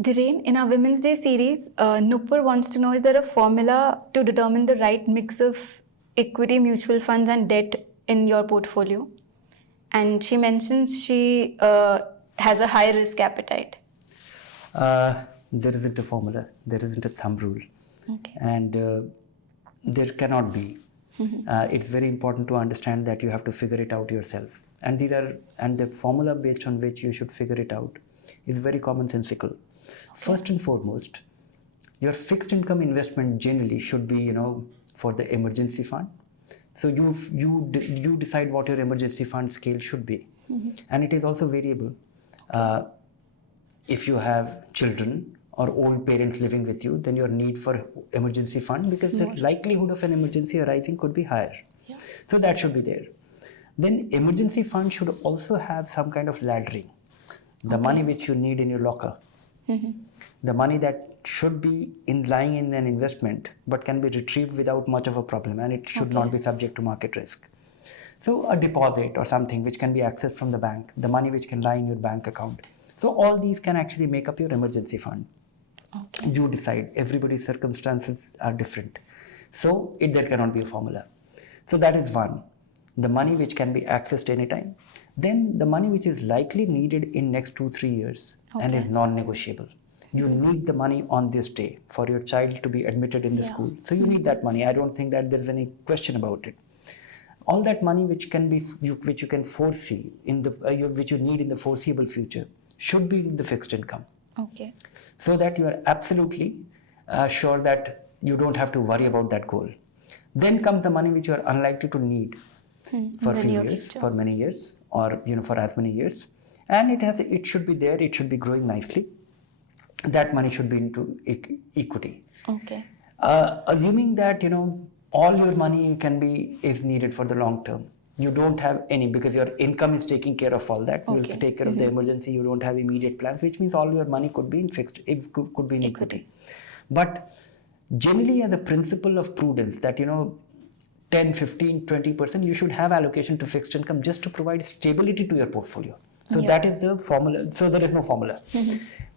Dhiren, in our Women's Day series, Nupur wants to know, is there a formula to determine the right mix of equity, mutual funds and debt in your portfolio? And she mentions she has a high risk appetite. There isn't a formula, there isn't a thumb rule. Okay. And there cannot be. It's very important to understand that you have to figure it out yourself. And the formula based on which you should figure it out is very commonsensical. First and foremost, your fixed income investment generally should be, for the emergency fund. So you decide what your emergency fund scale should be, and it is also variable. If you have children or old parents living with you, then your need for emergency fund, because the likelihood of an emergency arising could be higher. Yeah. So that should be there. Then emergency fund should also have some kind of laddering. The money which you need in your locker, the money that should be lying in an investment but can be retrieved without much of a problem, and it should not be subject to market risk. So a deposit or something which can be accessed from the bank, the money which can lie in your bank account. So all these can actually make up your emergency fund. Okay. You decide. Everybody's circumstances are different. So there cannot be a formula. So that is one. The money which can be accessed anytime. Then the money which is likely needed in next 2-3 years and is non-negotiable. You need the money on this day for your child to be admitted in the school. So you need that money. I don't think that there is any question about it. All that money which you can foresee which you need in the foreseeable future should be in the fixed income. Okay. So that you are absolutely sure that you don't have to worry about that goal. Then comes the money which you are unlikely to need for few years, for many years, or for as many years, and it should be there. It should be growing nicely. That money should be into equity. Okay. Assuming that all your money is needed for the long term. You don't have any, because your income is taking care of all that. You have to take care of the emergency. You don't have immediate plans, which means all your money could be in fixed. It could be in equity. But generally, the principle of prudence that 10, 15, 20%, you should have allocation to fixed income just to provide stability to your portfolio. So that is the formula. So there is no formula.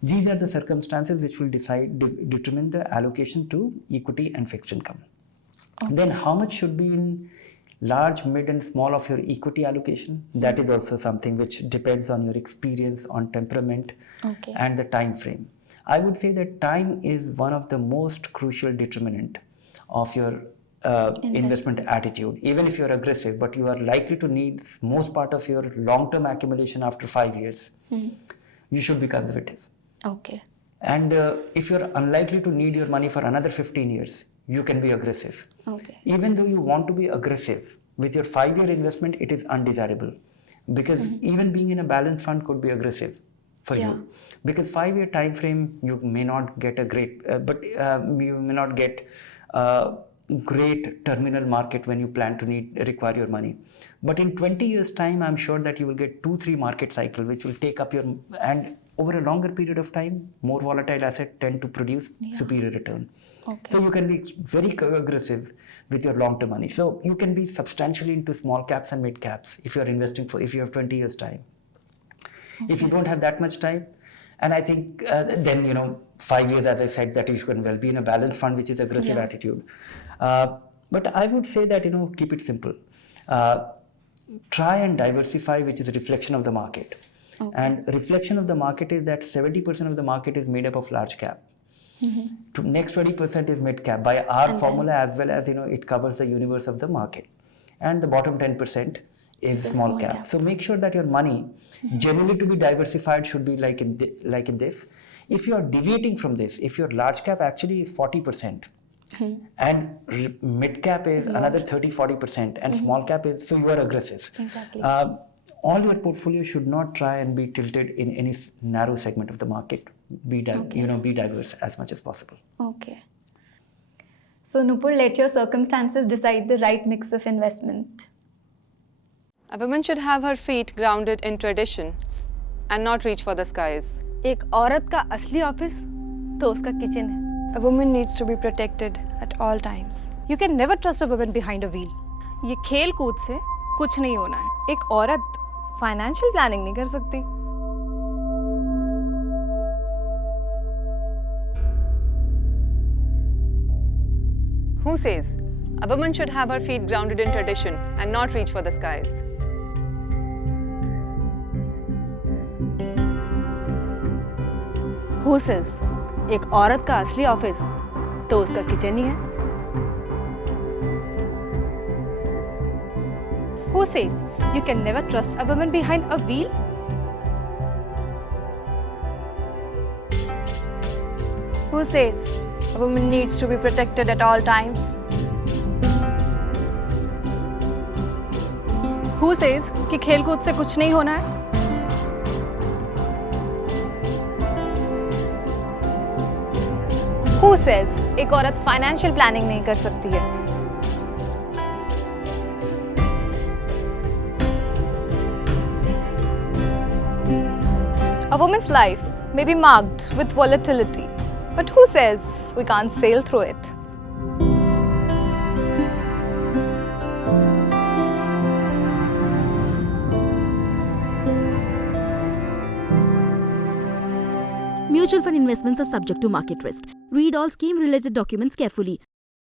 These are the circumstances which will determine the allocation to equity and fixed income. Then how much should be in large, mid and small of your equity allocation? That is also something which depends on your experience, on temperament and the time frame. I would say that time is one of the most crucial determinant of your investment attitude. Even if you're aggressive, but you are likely to need most part of your long-term accumulation after 5 years, you should be conservative. Okay. And if you're unlikely to need your money for another 15 years, you can be aggressive. Okay. Even though you want to be aggressive, with your 5-year investment, it is undesirable. Because even being in a balanced fund could be aggressive for you. Because 5-year time frame, you may not get a great, you may not get great terminal market when you plan to require your money. But in 20 years time, I'm sure that you will get 2-3 market cycle, which will take up and over a longer period of time, more volatile assets tend to produce superior return. Okay. So you can be very aggressive with your long-term money. So you can be substantially into small caps and mid caps if you are investing if you have 20 years time. If you don't have that much time, and I think then 5 years, as I said, that you can well be in a balanced fund, which is aggressive attitude. But I would say that keep it simple. Try and diversify, which is a reflection of the market. Okay. And reflection of the market is that 70% of the market is made up of large cap. Next 20% is mid cap by our formula, as well as it covers the universe of the market, and the bottom 10% is small cap. So make sure that your money generally to be diversified should be like in this. If you are deviating from this, if your large cap actually is 40% and mid cap is another 30-40% and small cap is, so you are aggressive. Exactly. All your portfolio should not try and be tilted in any narrow segment of the market. Be diverse as much as possible. Okay. So Nupur, let your circumstances decide the right mix of investment. A woman should have her feet grounded in tradition and not reach for the skies. एक औरत का असली office तो उसका kitchen है. A woman needs to be protected at all times. You can never trust a woman behind a wheel. ये खेल कूद से कुछ नहीं होना है. एक औरत फाइनेंशियल प्लानिंग नहीं कर सकती. Who says a woman should have her feet grounded in tradition and not reach for the skies? Who says एक औरत का असली ऑफिस तो उसका किचन ही है? Who says you can never trust a woman behind a wheel? Who says a woman needs to be protected at all times? Who says कि खेलकूद से कुछ नहीं होना है? Who says एक औरत फाइनेंशियल प्लानिंग नहीं कर सकती है? A woman's life may be marked with volatility, but who says we can't sail through it? Mutual fund investments are subject to market risk. Read all scheme related documents carefully.